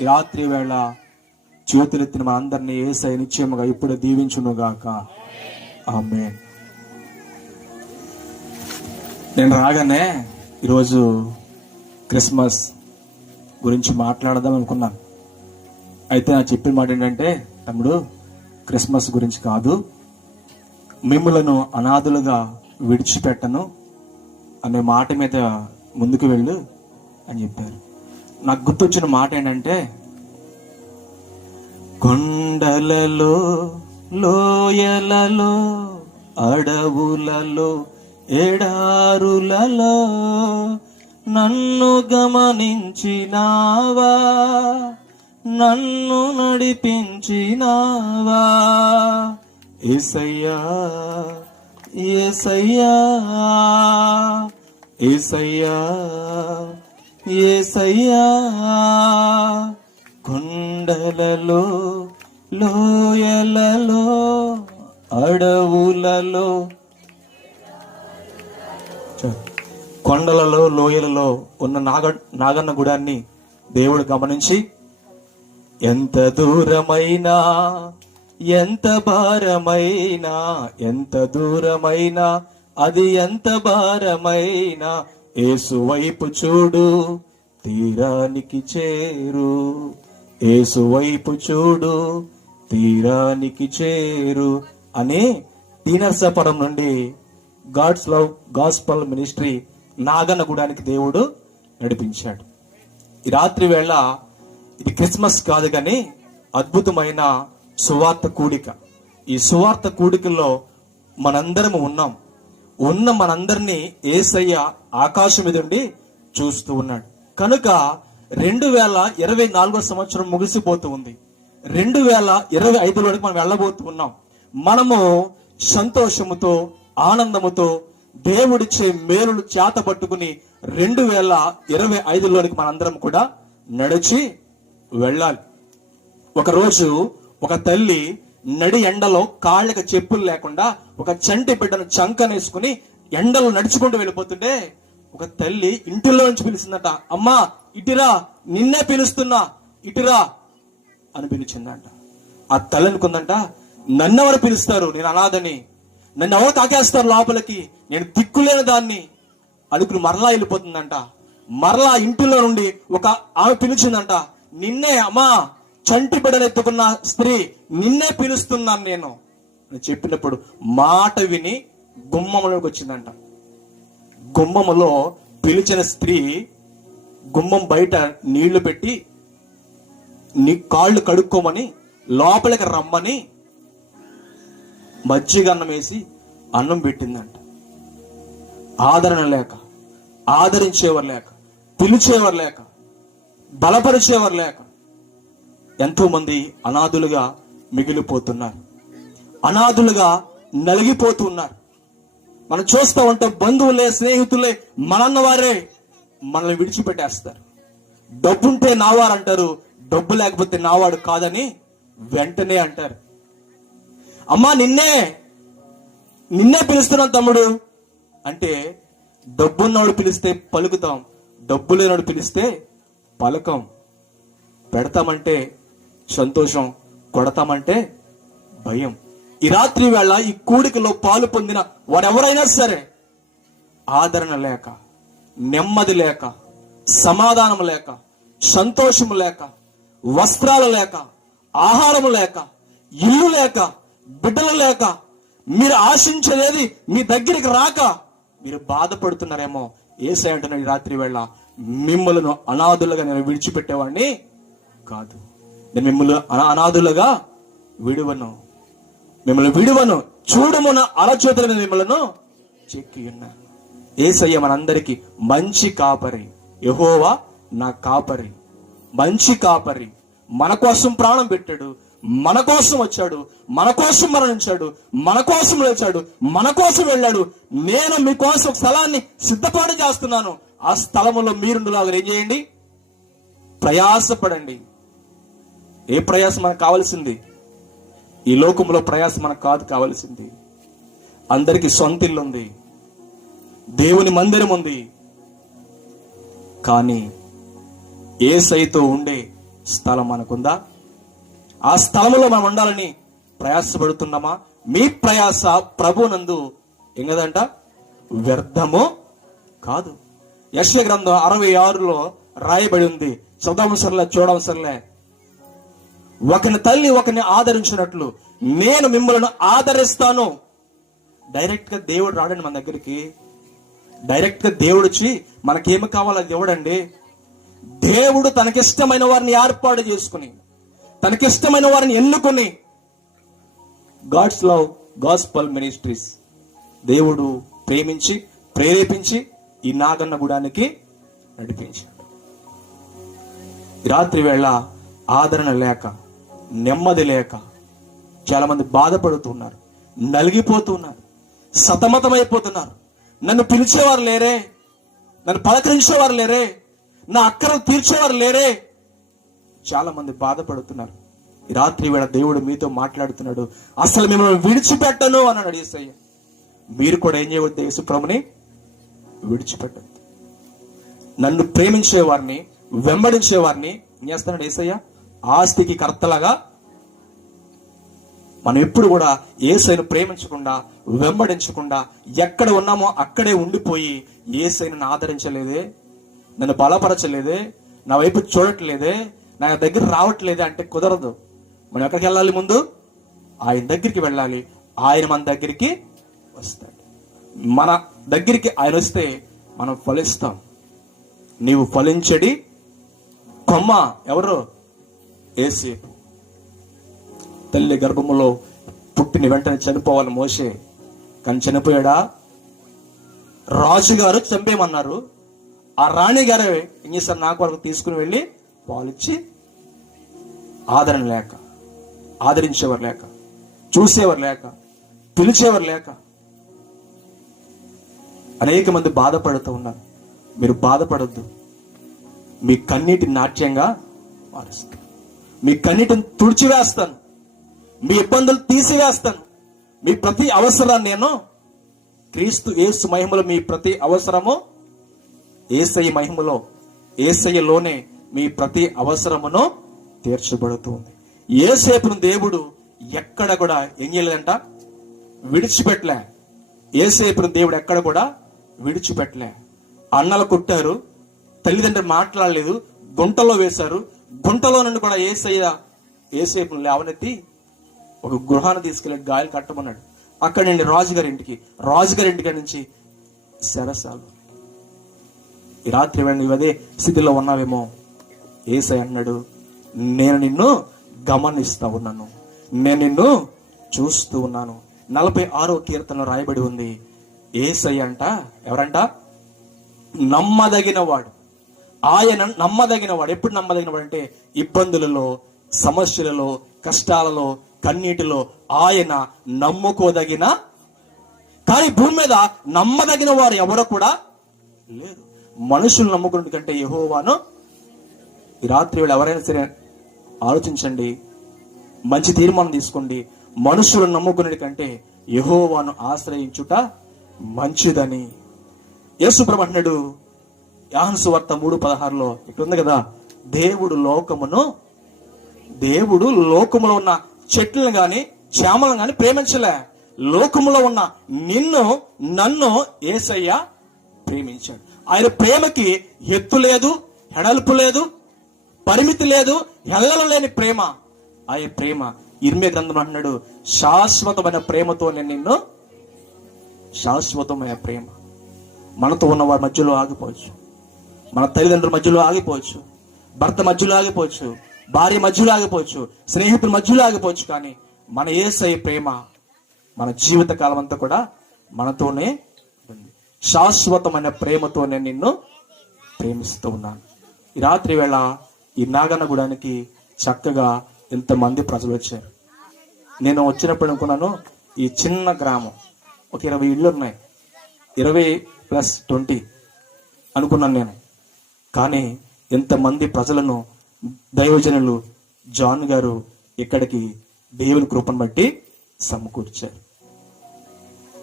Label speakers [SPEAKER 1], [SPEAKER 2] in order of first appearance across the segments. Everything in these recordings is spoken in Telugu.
[SPEAKER 1] ఈ రాత్రి వేళ జ్యోతులెత్తిన మన అందరినీ ఏసై నిశ్చయముగా ఇప్పుడు దీవించునుగాక. ఆమె నేను రాగానే ఈరోజు క్రిస్మస్ గురించి మాట్లాడదాం అనుకున్నాను. అయితే నా చెప్పిన మాట ఏంటంటే తమ్ముడు క్రిస్మస్ గురించి కాదు మిమ్మలను అనాథులుగా విడిచిపెట్టను అనే మాట మీద ముందుకు వెళ్ళు. అని చెప్పారు. నాకు గుర్తొచ్చిన మాట ఏంటంటే కొండలలో లోయలలో అడవులలో ఎడారులలో నన్ను గమనించినావా నన్ను నడిపించినావా? ఏసయ్యా ఏసయ్యా ఏసయ్యా ఏసయ్యా కొండలలో లోయలలో అడవులలో. కొండలలో లోయలలో ఉన్న నాగ నాగన్న గుడాన్ని దేవుడు గమనించి ఎంత దూరమైనా ఎంత భారమైనా ఎంత దూరమైనా అది ఎంత భారమైనా ఏసు వైపు చూడు తీరానికి చేరు. ఏసు వైపు చూడు తీరానికి చేరు అనే దీనర్సపడం నుండి గాడ్స్ లవ్ గాస్పల్ మినిస్ట్రీ నాగనగూడానికి దేవుడు నడిపించాడు. ఈ రాత్రి వేళ ఇది క్రిస్మస్ కాదు కానీ అద్భుతమైన సువార్త కూడిక. ఈ సువార్త కూడికల్లో మనందరము ఉన్నాం. ఉన్న మనందరినీ ఏసయ్య ఆకాశం మీద ఉండి చూస్తూ ఉన్నాడు. కనుక రెండు వేల ఇరవై నాలుగో సంవత్సరం ముగిసిపోతూ ఉంది. రెండు వేల ఇరవై ఐదులోకి మనం వెళ్ళబోతూ ఉన్నాం. మనము సంతోషముతో ఆనందముతో దేవుడిచ్చే మేలును చేత పట్టుకుని రెండు వేల ఇరవై ఐదులోనికి మనందరం కూడా నడిచి వెళ్ళాలి. ఒకరోజు ఒక తల్లి నడి ఎండలో కాళ్ళకి చెప్పులు లేకుండా ఒక చంటి బిడ్డను చంకనేసుకుని ఎండలో నడుచుకుంటూ వెళ్ళిపోతుంటే ఒక తల్లి ఇంటిలో నుంచి పిలిచిందట అమ్మా ఇటురా నిన్నే పిలుస్తున్నా ఇటురా అని పిలిచిందంట. ఆ తల్లి అనుకుందంట నన్నెవరు పిలుస్తారు? నేను అనాథని. నన్ను ఎవరు తాకేస్తారు లోపలికి? నేను దిక్కులేని దాన్ని. అడుగులు మరలా వెళ్ళిపోతుందంట. మరలా ఇంటిలో నుండి ఒక ఆమె పిలిచిందంట నిన్నే అమ్మా చంటి బిడలెత్తుకున్న ఎత్తుకున్న స్త్రీ నిన్నే పిలుస్తున్నాను నేను అని చెప్పినప్పుడు మాట విని గుమ్మములోకి వచ్చిందంట. గుమ్మములో పిలిచిన స్త్రీ గుమ్మం బయట నీళ్ళు పెట్టి నీ కాళ్ళు కడుక్కోమని లోపలికి రమ్మని మజ్జిగ అన్నం వేసి అన్నం పెట్టిందంట. ఆదరణ లేక ఆదరించేవారు లేక పిలిచేవారు లేక బలపరిచేవారు లేక ఎంతోమంది అనాథులుగా మిగిలిపోతున్నారు. అనాథులుగా నలిగిపోతున్నారు. మనం చూస్తూ ఉంటే బంధువులే స్నేహితులే మనన్న వారే మనల్ని విడిచిపెట్టేస్తారు. డబ్బుంటే నావారు అంటారు డబ్బు లేకపోతే నావాడు కాదని వెంటనే అంటారు. అమ్మా నిన్నే నిన్నే పిలుస్తున్నాం తమ్ముడు. అంటే డబ్బున్నవాడు పిలిస్తే పలుకుతాం డబ్బు లేనివాడు పిలిస్తే పలకం. పెడతామంటే సంతోషం కొడతామంటే భయం. ఈ రాత్రి వేళ ఈ కూడికలో పాలు పొందిన వారెవరైనా సరే ఆదరణ లేక నెమ్మది లేక సమాధానం లేక సంతోషం లేక వస్త్రాలు లేక ఆహారం లేక ఇల్లు లేక బిడ్డలు లేక మీరు ఆశించలేది మీ దగ్గరికి రాక మీరు బాధపడుతున్నారేమో. ఏసై అంటున్నాడు ఈ రాత్రి వేళ మిమ్మల్ని అనాథులుగా నేను విడిచిపెట్టేవాడిని కాదు. నేను మిమ్మల్ని అనాథులుగా విడువను. మిమ్మల్ని విడువను. చూడమున అరచేతుల మిమ్మల్ని చెక్కి ఉన్నాను ఏసయ్య మనందరికీ మంచి కాపరి. యహోవా నా కాపరి. మంచి కాపరి. మన కోసం ప్రాణం పెట్టాడు. మన కోసం వచ్చాడు. మన కోసం మరణించాడు. మన కోసం లేచాడు. మన కోసం వెళ్ళాడు. నేను మీకోసం ఒక స్థలాన్ని సిద్ధపాటు చేస్తున్నాను. ఆ స్థలములో మీరుండులాగా ఏం చేయండి? ప్రయాసపడండి. ఏ ప్రయాసం మనకు కావాల్సింది? ఈ లోకంలో ప్రయాసం మనకు కాదు కావాల్సింది. అందరికి సొంత ఇల్లు ఉంది. దేవుని మందిరం ఉంది. కానీ ఏ సైతో ఉండే స్థలం మనకుందా? ఆ స్థలంలో మనం ఉండాలని ప్రయాసపడుతున్నామా? మీ ప్రయాస ప్రభునందు ఎంగదంట వ్యర్థము కాదు. యశ గ్రంథం అరవై ఆరులో రాయబడి ఉంది. చదవడం సర్లే సర్లే ఒకని తల్లి ఒకని ఆదరించినట్లు నేను మిమ్మల్ని ఆదరిస్తాను. డైరెక్ట్గా దేవుడు రాడండి మన దగ్గరికి. డైరెక్ట్గా దేవుడు వచ్చి మనకేమి కావాలో అది ఇవ్వడండి. దేవుడు తనకిష్టమైన వారిని ఏర్పాటు చేసుకుని తనకిష్టమైన వారిని ఎన్నుకొని గాడ్స్ లవ్ గాస్పల్ మినిస్ట్రీస్ దేవుడు ప్రేమించి ప్రేరేపించి ఈ నాగన్న గుడానికి నడిపించాడు. రాత్రి వేళ ఆదరణ లేక నెమ్మది లేక చాలామంది బాధపడుతున్నారు నలిగిపోతున్నారు సతమతమైపోతున్నారు. నన్ను పిలిచేవారు లేరే నన్ను పలకరించేవారు లేరే నా అక్కర తీర్చేవారు లేరే. చాలామంది బాధపడుతున్నారు. ఈ రాత్రి వేళ దేవుడు మీతో మాట్లాడుతున్నాడు. అసలు మిమ్మల్ని విడిచిపెట్టను అన్నాడు ఏసయ్య. మీరు కూడా ఏం చేయవద్దు యేసుప్రభుని విడిచిపెట్టద్దు నన్ను ప్రేమించే వారిని వెంబడించే వారిని ఏం చేస్తున్నాడు ఏసయ్య? ఆస్తికి కర్తలాగా మనం ఎప్పుడు కూడా ఏసైను ప్రేమించకుండా వెంబడించకుండా ఎక్కడ ఉన్నామో అక్కడే ఉండిపోయి ఏసైను ఆదరించలేదే నన్ను బలపరచలేదే నా వైపు చూడట్లేదే నా దగ్గర రావట్లేదే అంటే కుదరదు. మనం ఎక్కడికి వెళ్ళాలి ముందు? ఆయన దగ్గరికి వెళ్ళాలి. ఆయన మన దగ్గరికి వస్తాడు. మన దగ్గరికి ఆయన వస్తే మనం ఫలిస్తాం. నీవు ఫలించడి కొమ్మ ఎవరు? ఏసేపు తల్లి గర్భములో పుట్టిన వెంటనే చనిపోవాలి మోసే కానీ చనిపోయాడా? రాజుగారు చంపేయమన్నారు. ఆ రాణి గారు ఏం నాకు వరకు తీసుకుని వెళ్ళి పాలిచ్చి ఆదరణ లేక ఆదరించేవారు లేక చూసేవారు లేక పిలిచేవారు లేక అనేక మంది బాధపడుతూ ఉన్నారు. మీరు బాధపడద్దు. మీ కన్నీటి నాట్యంగా మారుస్తాను మీ కన్నీటిని తుడిచివేస్తాను. మీ ఇబ్బందులు తీసివేస్తాను. మీ ప్రతి అవసరాన్ని నేను క్రీస్తు ఏసు మహిమలో మీ ప్రతి అవసరము ఏసయ్య మహిమలో ఏసయ్యలోనే మీ ప్రతి అవసరమును తీర్చబడుతుంది. ఏసేపును దేవుడు ఎక్కడ కూడా ఏం చేయలేదంట విడిచిపెట్టలే. ఏసేపును దేవుడు ఎక్కడ కూడా విడిచిపెట్టలే. అన్నలు కొట్టారు తల్లిదండ్రులు మాట్లాడలేదు గుంటలో వేశారు గుంటలో నుండి కూడా ఏసయ్య ఏసేపును లేవనెత్తి ఒక గృహాన్ని తీసుకెళ్ళి గాయలు కట్టమన్నాడు. అక్కడ నుండి రాజుగారి ఇంటికి రాజుగారి ఇంటికి నుంచి శరసాలు ఈ రాత్రి వేళ నీవు అదే స్థితిలో ఉన్నావేమో? ఏసై అన్నాడు నేను నిన్ను గమనిస్తా ఉన్నాను. నేను నిన్ను చూస్తూ ఉన్నాను. నలభై ఆరో కీర్తనలో రాయబడి ఉంది. ఏసై అంట ఎవరంట? నమ్మదగిన వాడు ఆయన నమ్మదగిన వాడు ఎప్పుడు నమ్మదగిన వాడు అంటే ఇబ్బందులలో సమస్యలలో కష్టాలలో కన్నీటిలో ఆయన నమ్ముకోదగిన కానీ భూమి మీద నమ్మదగిన వారు ఎవరో కూడా లేరు. మనుషులు నమ్ముకున్న కంటే యహోవాను ఈ రాత్రి వేళ ఎవరైనా సరే ఆలోచించండి మంచి తీర్మానం తీసుకోండి. మనుషులను నమ్ముకునే కంటే యహోవాను ఆశ్రయించుట మంచిదని. యేసుప్రభు అంటున్నాడు యాహన్సు వార్త మూడు పదహారులో ఇక్కడ ఉంది కదా దేవుడు లోకమును దేవుడు లోకములో ఉన్న చెట్లను గాని చేమలను గాని ప్రేమించలే. లోకములో ఉన్న నిన్ను నన్ను ఏసయ్య ప్రేమించాడు. ఆయన ప్రేమకి ఎత్తు లేదు హెడల్పు లేదు పరిమితి లేదు ఎల్లలు లేని ప్రేమ. ఆయన ప్రేమ ఇర్మే గ్రంథం అన్నాడు శాశ్వతమైన ప్రేమతో నేను నిన్ను శాశ్వతమైన ప్రేమ. మనతో ఉన్న వారి మధ్యలో ఆగిపోవచ్చు. మన తల్లిదండ్రుల మధ్యలో ఆగిపోవచ్చు భర్త మధ్యలో ఆగిపోవచ్చు భార్య మధ్యలో ఆగిపోవచ్చు స్నేహితుల మధ్యలో ఆగిపోవచ్చు కానీ మన ఏసై ప్రేమ మన జీవిత కాలం అంతా కూడా మనతోనే ఉంటుంది శాశ్వతమైన ప్రేమతో నేను నిన్ను ప్రేమిస్తూ ఉన్నాను. ఈ రాత్రి వేళ ఈ నాగన్న గుడానికి చక్కగా ఎంతమంది ప్రజలు వచ్చారు. నేను వచ్చినప్పుడు అనుకున్నాను ఈ చిన్న గ్రామం ఒక ఇరవై ఇళ్ళు ఉన్నాయి. ఇరవై ప్లస్ ట్వంటీ అనుకున్నాను నేను. కానీ ఇంతమంది ప్రజలను దైవజనులు జాన్ గారు ఇక్కడికి దేవుని కృపను బట్టి సమకూర్చారు.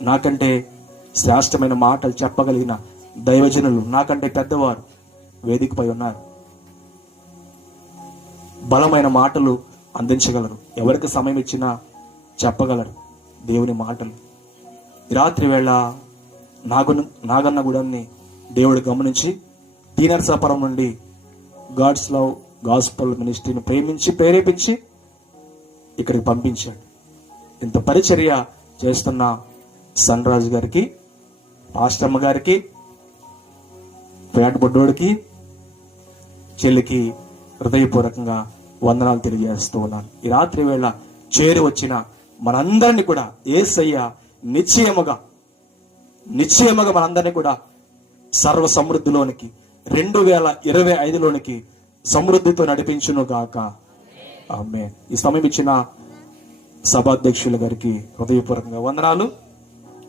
[SPEAKER 1] నాకంటే శ్రేష్టమైన మాటలు చెప్పగలిగిన దైవజనులు నాకంటే పెద్దవారు వేదికపై ఉన్నారు. బలమైన మాటలు అందించగలరు. ఎవరికి సమయం ఇచ్చినా చెప్పగలరు దేవుని మాటలు. రాత్రి వేళ నాగన నాగన్నగూడెంని దేవుడు గమనించి దీనర్సాపురం నుండి గాడ్స్ లవ్ గాస్పల్ మినిస్ట్రీని ప్రేమించి ప్రేరేపించి ఇక్కడికి పంపించాడు. ఇంత పరిచర్య చేస్తున్న సన్ రాజు గారికి పాస్టమ్మ గారికి పేట బొడ్డోడికి చెల్లికి హృదయపూర్వకంగా వందనాలు తెలియజేస్తూ ఉన్నాను. ఈ రాత్రి వేళ చేరి వచ్చిన మనందరినీ కూడా ఏసయ్య నిశ్చయముగా నిశ్చయముగా మనందరినీ కూడా సర్వ సమృద్ధిలోనికి రెండు వేల ఇరవై ఐదులోనికి సమృద్ధితో నడిపించును గాక. ఆమె ఈ సమయం ఇచ్చిన సభాధ్యక్షుల గారికి హృదయపూర్వకంగా వందనాలు.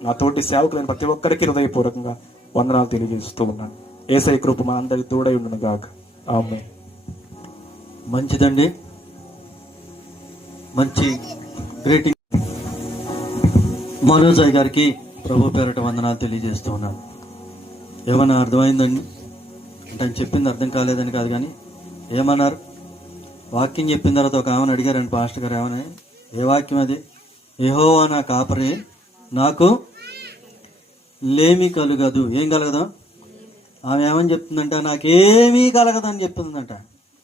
[SPEAKER 1] నా తోటి సేవకులైన ప్రతి ఒక్కరికి హృదయపూర్వకంగా వందనాలు తెలియజేస్తూ ఉన్నాను. ఏసై కృప మా అందరి తోడై ఉండను గాక. ఆమె
[SPEAKER 2] మంచిదండి. మంచి గ్రేటింగ్. మనోజయ్ గారికి ప్రభు పేరట వందనాలు తెలియజేస్తూ ఉన్నాను. ఏమన్నా అర్థమైందండి? అంటే ఆయన చెప్పింది అర్థం కాలేదని కాదు కానీ ఏమన్నారు? వాక్యం చెప్పిన తర్వాత ఒక ఆమెను అడిగారండి పాస్టర్ గారు ఏమని? ఏ వాక్యం అది? ఏహోవా నా కాపరి నాకు లేమి కలగదు. ఏం కలగదు? ఆమె ఏమని చెప్తుందంట? నాకేమీ కలగదని చెప్తుందంట.